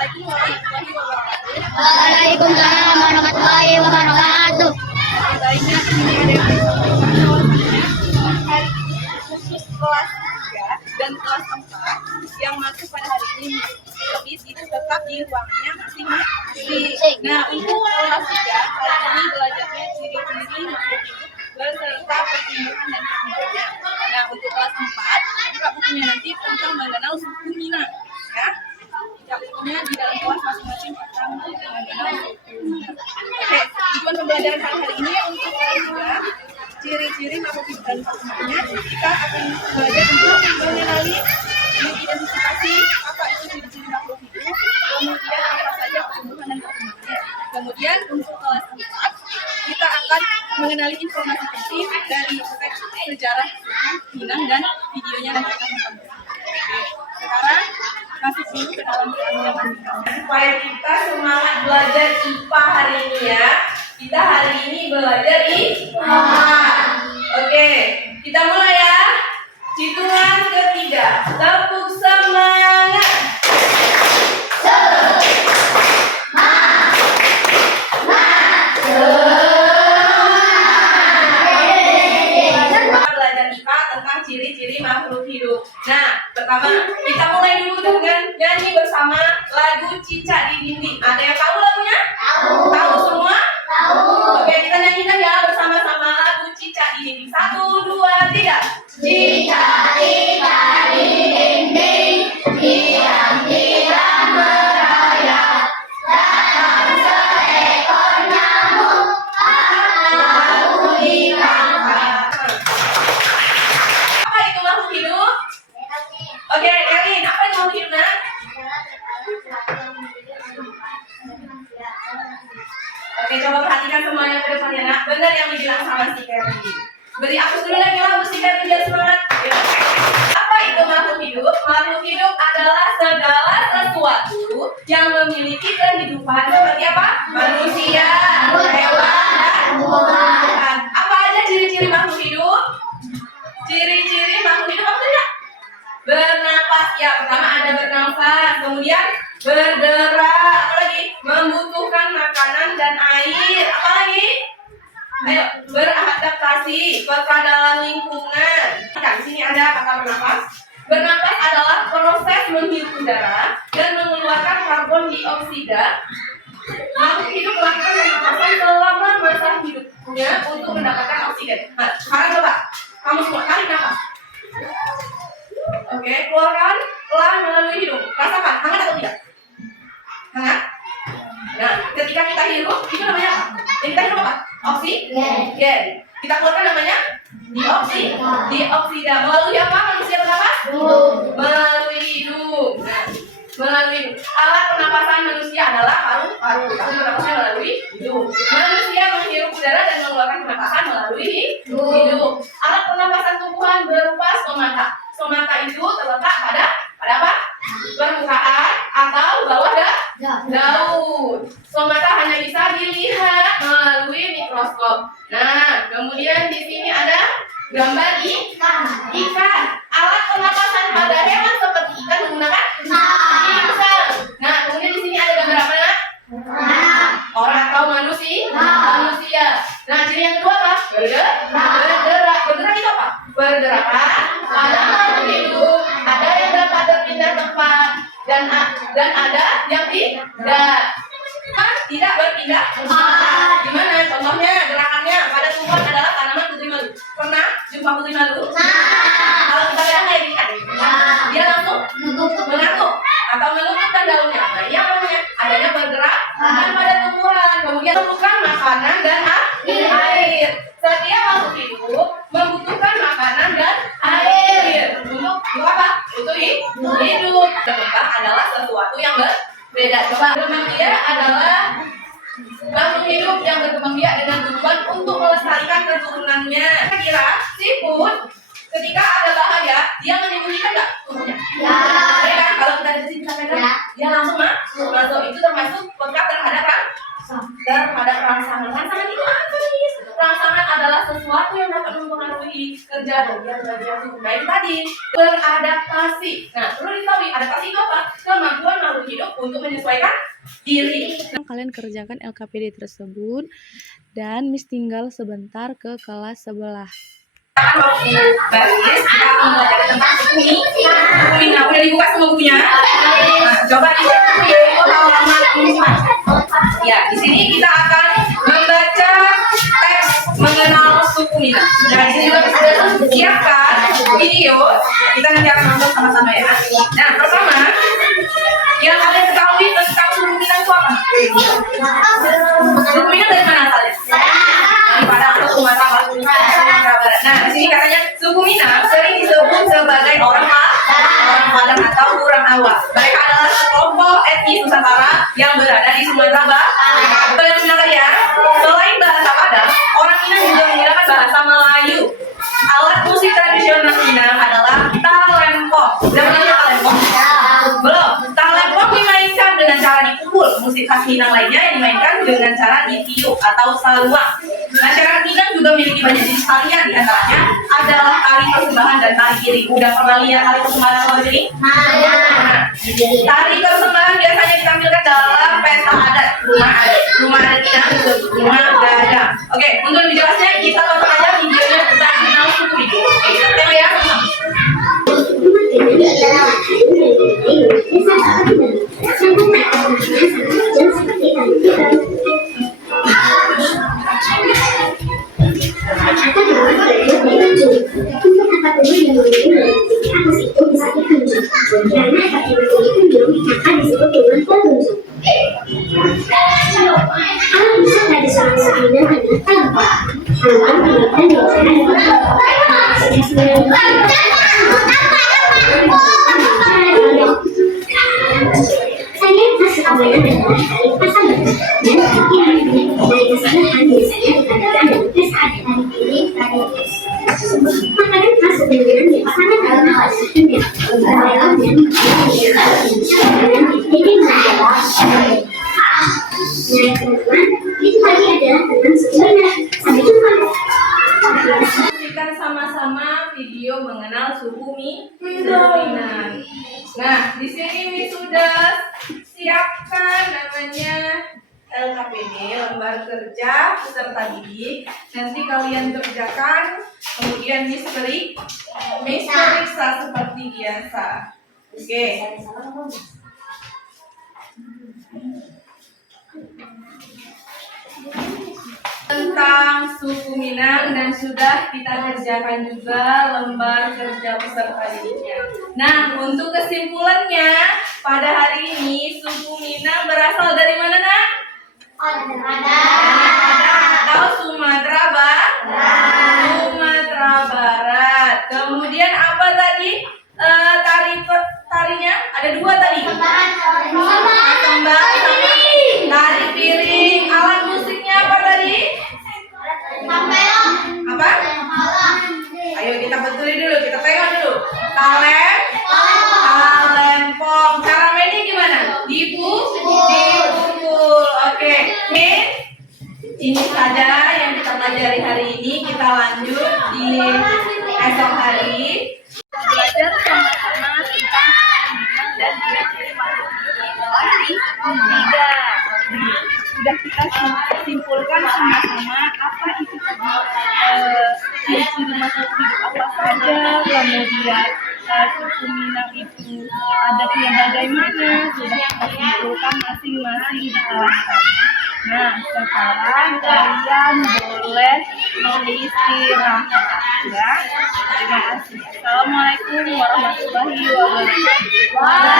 Assalamualaikum warahmatullahi wabarakatuh. Waalaikumsalam warahmatullahi wabarakatuh. Baiknya di sini ada yang bahwasannya hari ini khusus kelas 3 dan kelas 4 yang masuk pada hari ini lebih itu tetap di ruangannya masing-masing. Nah, untuk kelas 3 hari ini belajarnya ciri-ciri makhluk hidup beserta pertumbuhan dan perkembangannya. Nah, untuk kelas 4 buka bukunya nanti tentang mengenal suku Minang, ya. Bukunya di dalam kelas masing-masing tentang mengenal suku Minang. Oke, tujuan pembelajaran hari ini untuk kelas 3 ciri-ciri makhluk hidup dan perkembangannya. Kita akan belajar untuk mengenali, mengidentifikasi apa itu ciri-ciri makhluk hidup, kemudian apa saja pertumbuhan dan perkembangannya. Kemudian untuk kelas 4 kita akan mengenali informasi penting dari teks sejarah Minang dan videonya nanti akan tonton. Oke, sekarang masuk dulu ke dalam kelasnya masing-masing. Supaya kita semangat belajar IPA hari ini ya. Kita hari ini belajar IPA. Oke, kita mulai ya. Hitungan ketiga. Tepuk semangat. Belajar IPA tentang ciri-ciri makhluk hidup. Nah, pertama kita mulai dulu dengan nyanyi bersama lagu Cicak di Dinding. Ada yang tahu lagunya? Tahu semua? Oke, kita nyanyikan ya bersama-sama lagu Cicak di Dinding. 1, 2, 3. Cicak-cicak di dinding, tiang-tiang merayap, datang seekor nyamuk, lalu ditangkap. Apa itu makhluk hidup? Oke, Erin, apa itu makhluk hidup, nak? Oke, coba perhatikan semuanya ke depannya, nak. Benar yang dibilang sama si Kevin. Beri aku dulu lagi lagu si Kevin biar semangat. Ya. Apa itu makhluk hidup? Makhluk hidup adalah segala sesuatu yang memiliki kehidupan seperti apa? Manusia, hewan, dan tumbuhan. Apa aja ciri-ciri makhluk hidup? Ciri-ciri makhluk hidup apa saja? Bernapas. Ya, pertama ada bernafas, kemudian bergerak, apa lagi? Membutuhkan makanan dan air. Apa lagi? Ayo, beradaptasi peka dalam lingkungan. Di sini ada kata bernafas. Bernafas adalah proses menghirup udara dan mengeluarkan karbon dioksida. Makhluk hidup melakukan pernapasan selama masa hidupnya untuk mendapatkan oksigen. Nah, sekarang coba kamu semua tarik nafas. Oke, keluarkan pelan melalui hidung. Rasakan, hangat atau tidak? Hangat? Nah, ketika kita hirup, itu namanya apa? Yang kita hirup apa? Oksigen. Kita keluarkan namanya dioksida. Melalui apa manusia bernapas? Melalui hidung. Nah, melalui hidung. Alat pernapasan manusia adalah paru-paru. Tapi bernapasnya melalui hidung. Manusia menghirup udara dan mengeluarkan pernapasan melalui hidung. Alat pernapasan tumbuhan berupa stomata. Stomata itu terletak pada apa? Permukaan atau bawah daun. Stomata hanya bisa dilihat melalui mikroskop. Nah, kemudian di sini ada gambar ikan. Alat pernapasan pada hewan seperti ikan menggunakan insang. Nah, kemudian di sini ada gambar apa? Orang atau manusia. Nah, ciri yang kedua apa? Bergerak. Bergerak itu apa? Pergerakan pada makhluk hidup. Ada yang dapat berpindah tempat dan ada yang tidak. Tidak berpindah tempat. Gimana contohnya gerakannya? Pada tumbuhan adalah tanaman putri malu. Pernah jumpa putri malu? Kalau kita lihat kayak gini kan? Dia langsung mengatuk atau melumpuhkan daunnya. Nah, ini apa namanya? Adanya bergerak pada tumbuhan. Kemudian membutuhkan makanan dan air. Setiap makhluk hidup membutuhkan makanan dan air untuk apa? Untuk hidup. Berkembang adalah sesuatu yang berbeda. Coba berkembang biak adalah makhluk hidup yang berkembang biak dengan tujuan untuk melestarikan keturunannya. Kira siput ketika ada bahaya dia menyembunyikan nggak tubuhnya? Ya kan? Kalau kita di sini dia langsung masuk. Itu termasuk peka terhadap rangsangan. Rangsangan itu apa nih? Rangsangan adalah sesuatu yang dapat mempengaruhi lagi kerja belajar suku. Nah itu tadi beradaptasi. Nah perlu diketahui adaptasi itu apa? Kemampuan makhluk hidup untuk menyesuaikan diri. Kalian kerjakan LKPD tersebut dan Miss tinggal sebentar ke kelas sebelah. Waktu baris kita akan belajar tentang suku Mina. Udah dibuka semua bukunya? Nah, coba dicek buku yaitu halaman 4. Ya, di sini kita akan membaca teks mengenal suku Mina. Nah, di sini juga sudah siapkan video. Kita nanti akan nonton sama-sama ya. Nah, pertama yang kalian ketahui tentang suku Mina itu apa? Suku Mina dari mana asalnya? Dari Padang atau Sumatera Barat. Nah, di sini katanya suku Minang sering disebut sebagai orang Padang atau orang Awak. Mereka adalah kelompok etnis Nusantara yang berada di Sumatera Barat. Kalian mendengar ya? Selain bahasa Padang, orang Minang juga menggunakan bahasa Melayu. Alat musik tradisional Minang adalah talempong. Sudah pernah lihat talempong? Belum. Talempong dimainkan dengan cara dipukul. Musik khas Minang lainnya yang dimainkan dengan cara ditiup atau saluang. Masyarakat Minang juga memiliki banyak jenis tarian, di antaranya adalah tari persembahan dan tari piring. Udah pernah lihat tari persembahan atau piring? Tari persembahan biasanya ditampilkan dalam pesta adat, rumah adat Minang disebut rumah gadang. Oke, untuk lebih jelasnya kita tonton aja videonya tentang mengenal suku ini. Oke, kita tengok ya. Saksikan sama-sama video mengenal suku Minang. Nah, di sini Mi sudah siapkan namanya LKPD, lembar kerja peserta didik. Nanti kalian kerjakan, kemudian Miss periksa seperti biasa. Oke. Tentang suku Minang dan sudah kita kerjakan juga lembar kerja peserta didiknya. Nah, untuk kesimpulannya pada hari ini suku Minang berasal dari mana, Nak? Padang atau Sumatera Barat. Kemudian apa tadi? Tarinya ada dua tadi. Sembang sama tari piring. Alat musiknya apa tadi? Apa? Ayo kita betulin dulu, kita tengok dulu. Talempong. Cara mainnya gimana? Dipukul. Oke. Ini saja yang kita pelajari hari ini. Kita lanjut di esok hari. Belajar sama-sama tentang Minang dan ciri-ciri makhluk hidup tiga. Sudah kita simpulkan sama-sama apa itu ciri-ciri makhluk hidup apa saja, kemudian suku Minang itu adatnya bagaimana, sudah kita simpulkan masing-masing di kelas tadi. Nah, sekarang kalian boleh beristirahat ya. Terima kasih. Assalamualaikum warahmatullahi wabarakatuh.